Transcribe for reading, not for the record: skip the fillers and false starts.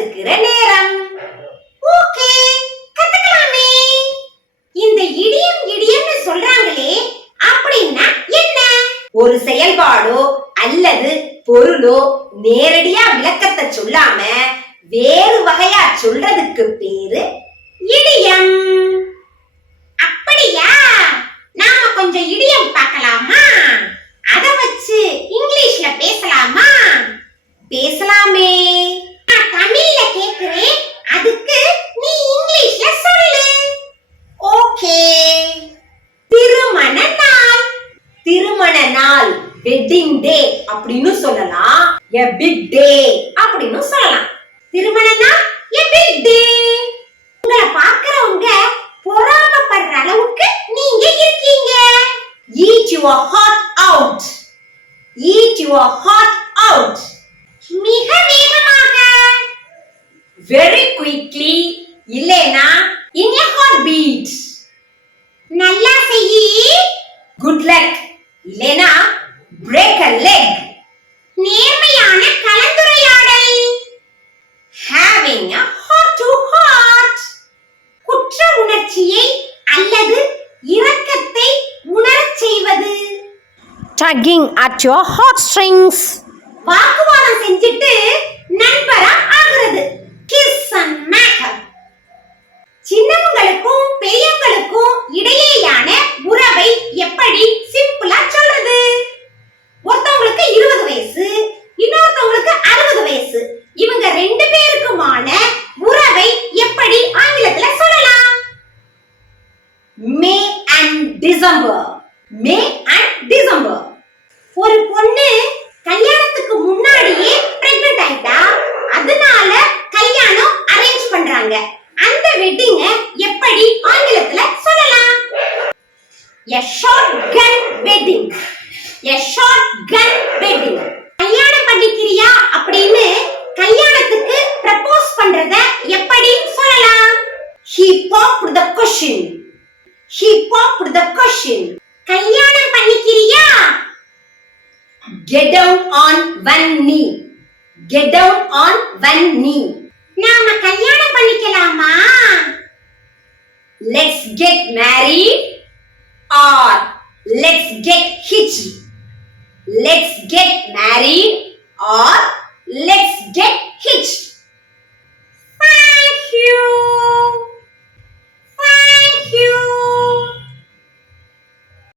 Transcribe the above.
கத்துக்கிற நேரம். ஓகே, கத்துக்கலாமே. இந்த இடியம்னு சொல்றாங்களே, அப்படின்னா என்ன? ஒரு செயல்பாடோ அல்லது பொருளோ நேரடியா விளக்கத்தை சொல்லாம வேறு வகையா சொல்றதுக்கு பேரு இடியம். அப்படியா? நாம கொஞ்சம் இடியம் பார்க்கலாமா? அத வச்சு இங்கிலீஷ்ல பேசலாமா? பேசலாமே. நான் தமிழ்ல கேக்குறேன், அதுக்கு நீ இங்கிலீஷ்ல சொல்லு. ஓகே. திருமண நாள். திருமண நாள் வெட்டிங் டே அப்படின்னு சொல்லலாம். a big day அப்படின்னு சொல்லலாம். திருமண நாள் a big day. உங்களை பார்க்கறவங்க பொறாமைப்படுற அளவுக்கு நீங்க இருக்கீங்க. eat your heart out. eat your heart out. மிக வேகமாக. very quickly இல்லனா in a heartbeat. நல்லா செய்யி. good luck இல்லனா break a leg. நேர்மையான கலந்துரையாடல். having a heart to heart. குற்ற உணர்ச்சியை அல்லது இரக்கத்தை உணரச் செய்வது. tugging at your heartstrings. வாக்குவாதம் செஞ்சிட்டு நண்பரா ஆகிறது. kiss and make up. சின்னவங்களுக்கும் பெரியவங்களுக்கும் இடையேயான உறவை எப்படி சிம்பிளா சொல்றது? ஒருத்தவங்களுக்கு 20 வயசு, இன்னொருத்தவங்களுக்கு 60 வயசு. இவங்க ரெண்டு பேருக்குமான உறவை எப்படி ஆங்கிலத்துல சொல்லலாம்? May and December. May and December. ஒரு பொண்ணு கல்யாணத்துக்கு முன்னாடியே பிரெக்னன்ட் ஆயிட்டா, அதனால கல்யாணம் அரேஞ்ச் பண்றாங்க. அந்த வெட்டிங்க எப்படி ஆங்கிலத்துல சொல்லலாம்? a shotgun wedding. a shotgun wedding. கல்யாணம் பண்ணிக்கிறியா அப்படின்னு கல்யாணத்துக்கு ப்ரப்போஸ் பண்றத எப்படி சொல்லலாம்? he popped the question. he popped the question. கல்யாணம் பண்ணிக்கிறியா? get down on one knee. get down on one knee. நாம கல்யாணம் பண்ணிக்கலாமா? let's get married or let's get hitched. let's get married or let's get hitched. Thank you.